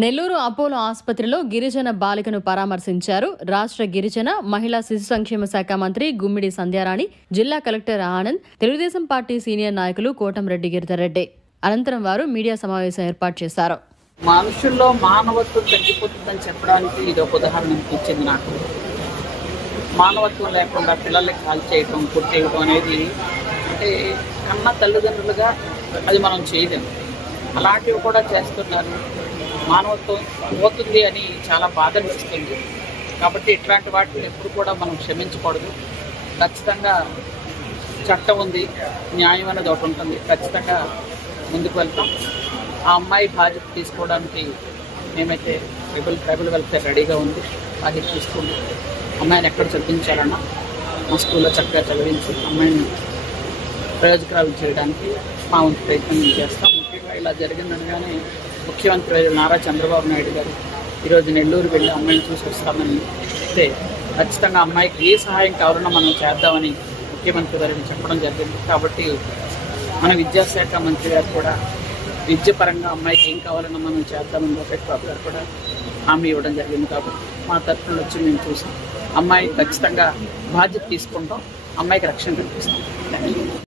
Nellore Apollo ఆసుపత్రిలో గిరిజన బాలికను పరామర్శించారు రాష్ట్ర గిరిజన మహిళా శిశు సంక్షేమ శాఖ మంత్రి గుమ్మిడి సంధ్యారాణి, జిల్లా collector Anand, Telugu Desam party senior నాయకులు కోటంరెడ్డి గిరిధర్రెడ్డి. అనంతరం వారు మీడియా సమావేశం ఏర్పాటు చేశారు. మనుషుల్లో మానవత్వం తగ్గిపోతుందని చెప్పడానికి ఇది ఒక ఉదాహరణ అనిపించింది నాకు. మానవత్వం లేకుండా పిల్లల్ని కాల్ చేయటం, కొట్టేయడం అనేది అంటే కన్న తల్లిదండ్రులుగా అది మనం చేయలేము. అలాంటివి కూడా చేస్తున్నారు. మానవత్వం పోతుంది అని చాలా బాధ అనిపిస్తుంది. కాబట్టి ఇట్లాంటి వాటిని ఎప్పుడు కూడా మనం క్షమించకూడదు. ఖచ్చితంగా చట్టం ఉంది, న్యాయం అనేది ఒకటి ఉంటుంది. ఖచ్చితంగా ముందుకు వెళ్తాం. ఆ అమ్మాయి బాధ్యత తీసుకోవడానికి మేమైతే ట్రైబల్ వెల్ఫేర్ రెడీగా ఉంది. బాధ్యత తీసుకుంది. అమ్మాయిని ఎక్కడ చదివించాలన్నా మా స్కూల్లో చక్కగా చదివించి అమ్మాయిని ప్రయోజకురాలు చేయడానికి మా వంతు ప్రయత్నం చేస్తాం. ముఖ్యంగా ఇలా జరిగిందనగానే ముఖ్యమంత్రి నారా చంద్రబాబు నాయుడు గారు ఈరోజు నెల్లూరు వెళ్ళి అమ్మాయిని చూసి వస్తామని అయితే ఖచ్చితంగా అమ్మాయికి ఏ సహాయం కావాలన్నా మనం చేద్దామని ముఖ్యమంత్రి గారిని చెప్పడం జరిగింది. కాబట్టి మన విద్యాశాఖ మంత్రి గారు కూడా విద్య పరంగా అమ్మాయికి ఏం కావాలన్నా మనం చేద్దామని లోకేష్ బాబు గారు కూడా హామీ ఇవ్వడం జరిగింది. కాబట్టి మా తరఫున వచ్చి మేము చూసాం. అమ్మాయి ఖచ్చితంగా బాధ్యత తీసుకుంటాం. అమ్మాయికి రక్షణ కల్పిస్తాం.